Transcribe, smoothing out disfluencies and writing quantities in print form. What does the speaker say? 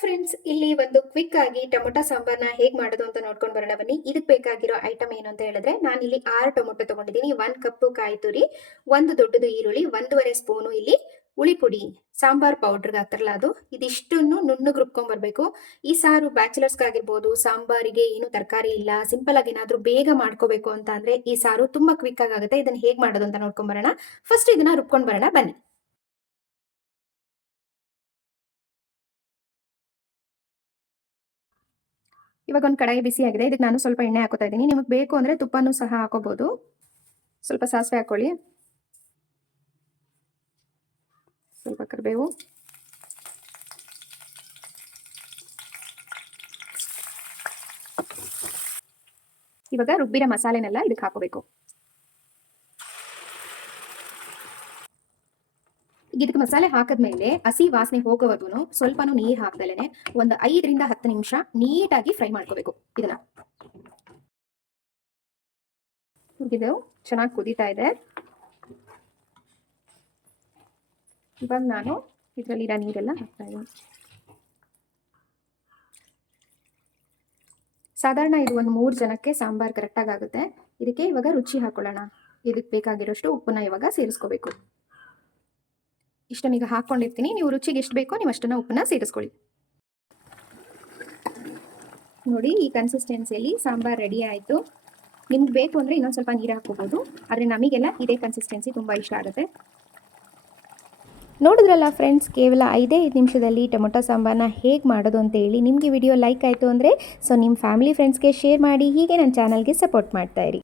Friends, ಇಲ್ಲಿ ಒಂದು quick ಆಗಿ ಟೊಮೊಟೊ ಸಾಂಬಾರ್ನ ಹೇಗೆ ಮಾಡೋದು ಅಂತ ನೋಡ್ಕೊಂಡು ಬರೋಣ ಬನ್ನಿ. ಇದಕ್ಕೆ ಬೇಕಾಗಿರೋ ಐಟಮ್ ಏನು ಅಂತ ಹೇಳಿದ್ರೆ, ನಾನು ಇಲ್ಲಿ 6 ಟೊಮೊಟೊ ತಗೊಂಡಿದ್ದೀನಿ, 1 ಕಪ್ಪು ಕಾಯಿ ತುರಿ, ಒಂದು ದೊಡ್ಡದು ಈರುಳ್ಳಿ, 1.5 ಸ್ಪೂನು ಇಲ್ಲಿ ಹುಳಿ ಪುಡಿ, ಸಾಂಬಾರ್ ಪೌಡರ್ಗೆ ಹಾಕ್ತಾರಲ್ಲ ಅದು, ಇದಿಷ್ಟನ್ನು ನುಣ್ಣಗೆ ರುಬ್ಕೊಂಡ್ ಬರಬೇಕು. ಈ ಸಾರು ಬ್ಯಾಚುಲರ್ಸ್ಗಾಗಿರ್ಬೋದು, ಸಾಂಬಾರಿಗೆ ಏನು ತರಕಾರಿ ಇಲ್ಲ, ಸಿಂಪಲ್ ಆಗಿ ಏನಾದರೂ ಬೇಗ ಮಾಡ್ಕೋಬೇಕು ಅಂತ ಅಂದ್ರೆ ಈ ಸಾರು ತುಂಬಾ ಕ್ವಿಕ್ ಆಗುತ್ತೆ. ಇದನ್ನ ಹೇಗೆ ಮಾಡೋದು ಅಂತ ನೋಡ್ಕೊಂಡ್ ಬರೋಣ. ಫಸ್ಟ್ ಇದನ್ನ ರುಬ್ಕೊಂಡ್ ಬರೋಣ ಬನ್ನಿ. ಇವಾಗ ಒಂದು ಕಡಾಯಿ ಬಿಸಿ ಆಗಿದೆ. ಇದಕ್ಕೆ ನಾನು ಸ್ವಲ್ಪ ಎಣ್ಣೆ ಹಾಕೋತಾ ಇದ್ದೀನಿ. ನಿಮಗೆ ಬೇಕು ಅಂದರೆ ತುಪ್ಪನೂ ಸಹ ಹಾಕೋಬಹುದು. ಸ್ವಲ್ಪ ಸಾಸಿವೆ ಹಾಕೊಳ್ಳಿ, ಸ್ವಲ್ಪ ಕರಿಬೇವು, ಇವಾಗ ರುಬ್ಬಿರೋ ಮಸಾಲೆನೆಲ್ಲ ಇದಕ್ಕೆ ಹಾಕೋಬೇಕು. ಇದಕ್ಕೆ ಮಸಾಲೆ ಹಾಕಿದ್ಮೇಲೆ ಹಸಿ ವಾಸನೆ ಹೋಗೋವರೆಗೂ ಸ್ವಲ್ಪನೂ ನೀರು ಹಾಕ್ದಲೇನೆ ಒಂದು 5 ರಿಂದ 10 ನಿಮಿಷ ನೀಟಾಗಿ ಫ್ರೈ ಮಾಡ್ಕೋಬೇಕು. ಇದನ್ನ ಇದು ಚೆನ್ನಾಗಿ ಕುದೀತಾ ಇದೆ. ಇವಾಗ ನಾನು ಇದರಲ್ಲಿರೋ ನೀರೆಲ್ಲ ಹಾಕ್ತಾ ಇದ್ದೀನಿ. ಸಾಧಾರಣ ಇದು ಒಂದು 3 ಜನಕ್ಕೆ ಸಾಂಬಾರ್ ಕರೆಕ್ಟಾಗಿ ಆಗುತ್ತೆ. ಇದಕ್ಕೆ ಇವಾಗ ರುಚಿ ಹಾಕೊಳ್ಳೋಣ. ಇದಕ್ಕೆ ಬೇಕಾಗಿರೋಷ್ಟು ಉಪ್ಪನ್ನ ಇವಾಗ ಸೇರಿಸ್ಕೋಬೇಕು. ಇಷ್ಟನ್ನ ಈಗ ಹಾಕ್ಕೊಂಡಿರ್ತೀನಿ. ನೀವು ರುಚಿಗೆ ಎಷ್ಟು ಬೇಕೋ ನೀವು ಅಷ್ಟನ್ನ ಉಪ್ಪನ್ನ ಸೇರಿಸ್ಕೊಳ್ಳಿ. ನೋಡಿ, ಈ ಕನ್ಸಿಸ್ಟೆನ್ಸಿಯಲ್ಲಿ ಸಾಂಬಾರ್ ರೆಡಿ ಆಯಿತು. ನಿಮ್ಗೆ ಬೇಕು ಅಂದರೆ ಇನ್ನೊಂದು ಸ್ವಲ್ಪ ನೀರು ಹಾಕೋಬೋದು, ಆದರೆ ನಮಗೆಲ್ಲ ಇದೇ ಕನ್ಸಿಸ್ಟೆನ್ಸಿ ತುಂಬ ಇಷ್ಟ ಆಗುತ್ತೆ. ನೋಡಿದ್ರಲ್ಲ ಫ್ರೆಂಡ್ಸ್, ಕೇವಲ 5 ನಿಮಿಷದಲ್ಲಿ ಟೊಮೊಟೊ ಸಾಂಬಾರನ್ನ ಹೇಗೆ ಮಾಡೋದು ಅಂತ ಹೇಳಿ. ನಿಮಗೆ ವಿಡಿಯೋ ಲೈಕ್ ಆಯಿತು ಅಂದರೆ ನಿಮ್ಮ ಫ್ಯಾಮಿಲಿ ಫ್ರೆಂಡ್ಸ್ಗೆ ಶೇರ್ ಮಾಡಿ. ಹೀಗೆ ನನ್ನ ಚಾನಲ್ಗೆ ಸಪೋರ್ಟ್ ಮಾಡ್ತಾಯಿರಿ.